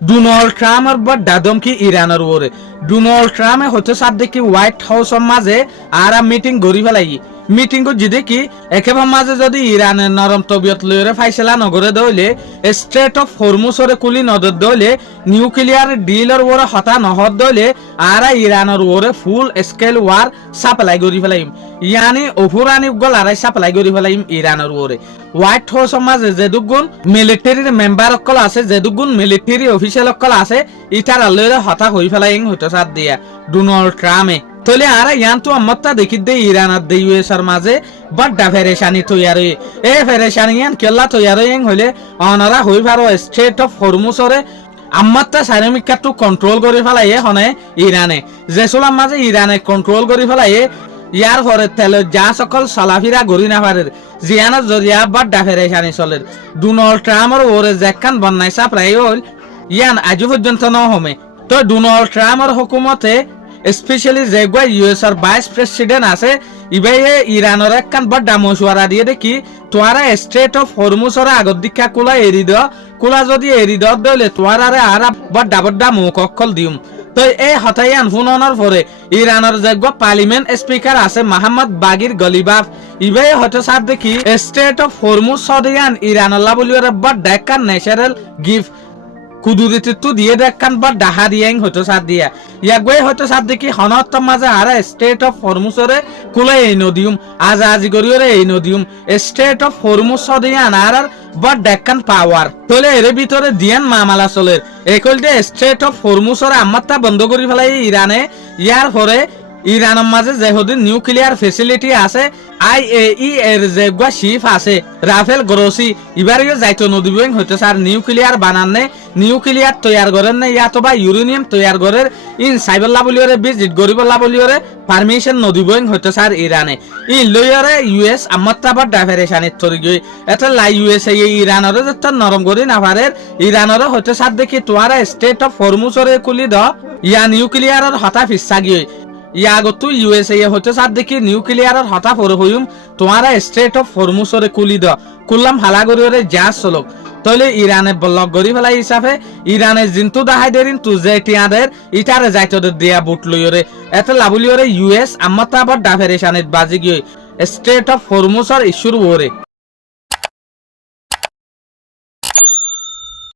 Donald ট্রাম্পের বড় ধমকি ইরানের ওরে। ডোনাল্ড ট্রাম্পে হচ্ছে সাত দেখি হোয়াইট হাউসের মাঝে আর মিটিং গড়ি ফেলাই। মিটিং যদি কি একেবারে মাঝে যদি ইরানের নরম তবিয়ত লইরে ফাইসলা নগরে দইলে স্ট্রেট অফ হরমুজরে কুলি নদর দইলে নিউক্লিয়ার ডিলের ওরে হতা নহর দইলে আর ইরানের ওরে ফুল স্কেল ওয়ার সাপ্লাই গড়ি ফেলাইম। ইয়ানি অফুরানি গল আর সাপ্লাই গড়ি ফেলাইম ইরানের ওরে। হোয়াইট হাউসের মাঝে যেদুগুণ মিলিটারির মেম্বার অকল আছে, যেদুগুণ মিলিটারি অফিসিয়াল অকল আছে, ইটার আল্লইরে হতা হই ফেলাইং হইতো সাত দিয়া ডোনাল্ড ট্রাম্পে। তলে আর ইয়ান তো আম্মাত্তা দেখি দে ইরান আর দে ইউএসআর মাঝে বড় ফেরেশানি তৈয়ারি। এ ফেরেশানি ইয়ান কেল্লা তৈয়ারি হইলে অনারা হই পারো স্ট্রেট অফ হরমুজরে আম্মাত্তা সাইনিমিকাটো কন্ট্রোল করে ফেলাইয়ে হনে ইরানে। জেসুলাম মাঝে ইরানে কন্ট্রোল করে ফেলাইয়ে ইয়ার পরে তেল যা সকল চলাফিরা গড়ি না পারে জিয়ানের জরিয়া বড় ফেরেশানি চলে। ডোনাল্ড ট্রাম্পের ওরে যেখান বন্যাই সাপ্লাই হল ইয়ান আজ পর্যন্ত ন হমে। তো ডোনাল্ড ট্রাম্পের হুকুমতে স্পেশালি যেগুলা ইউএসআর ভাইস প্রেসিডেন্ট আছে ইবাই ইরানের একখান বড় মশুয়ারা দিয়ে দেখি তোয়ারা স্ট্রেট অফ হরমুজর আগত দীক্ষা কুলা এরি দ কুলা যদি এরি দ দলে তোয়ারারে আর বড় মুখ অক্ষল দিম। তো এই হতাইয়ান হুননের পরে ইরানের যেগুলা পার্লিমেন্ট স্পিকার আছে মোহাম্মদ বাগির গলিবাফ ইবাই হয়তো সাথ দেখি স্ট্রেট অফ হরমুজ সদিয়ান ইরানল্লাহ বলিওরে বড় ডেকান ন্যাচারাল গিফট কুদুরিতে দিয়ে দেখান বা ডাহা দিয়াই হয়তো সাথ দিয়া ইয়াগুই হয়তো সাথ দেখি হনত মাঝে আর স্টেট অফ হরমুজরে কুলে এই নদিউম আজ আজি গরিয়রে এই নদিউম স্টেট অফ হরমুজ সদিয়ান আর বা দেখান পাওয়ার তলে এর ভিতরে দিয়ান মামালা চলে একল দিয়ে স্টেট অফ হরমুজরে আমাত্তা বন্ধ করে ফেলাই ইরানে। ইয়ার পরে ইরানের মাঝে যেহদিন নিউক্লিয়ার ফেসিলিটি আছে IAEA এর যেগুলা শিপ আছে রাফেল গ্রোসি ইবারিও যাইতো নদীবং হইতে স্যার নিউক্লিয়ার বানানে নিউক্লিয়ার তৈয়ার করেন না ইয়াতো বা ইউরেনিয়াম তৈয়ার করের ইন সাইবল্লা বলিওরে ভিজিট গরিবল্লা বলিওরে পারমিশন নদীবং হইতে স্যার ইরানে ই লইয়ারে ইউএস আমাত্তাবার ডাইভারেশানিত তরি গই এটা লাই ইউএস ইরানের যেটা নরম করি না পারে ইরানের হইতে স্যার দেখি তোয়ারা স্টেট অফ হরমুজরে কুলি দ ইয়া নিউক্লিয়ারের হতা ফিসা গিয়ে ইয়াগতো ইউএসএ হচ্ছে সাত দেখি নিউক্লিয়ারের হতা পরে হইম তোমারা স্ট্রেট অফ হরমুজরে কুলি দ কুল্লাম হালাগরিওরে জাহাজ চলক তলে ইরানে ব্লক গরি ফেলাই হিসাবে ইরানে জিন্তু দাহাই দেরিন তু যে টিয়াদের ইটারে যাইতদের দিয়া বুট লইরে এত লাবুলিওরে ইউএস আমাত্তা আবার ডাফেরেশানিত বাজি গিয়ে স্ট্রেট অফ হরমুজর ইস্যুর ওরে।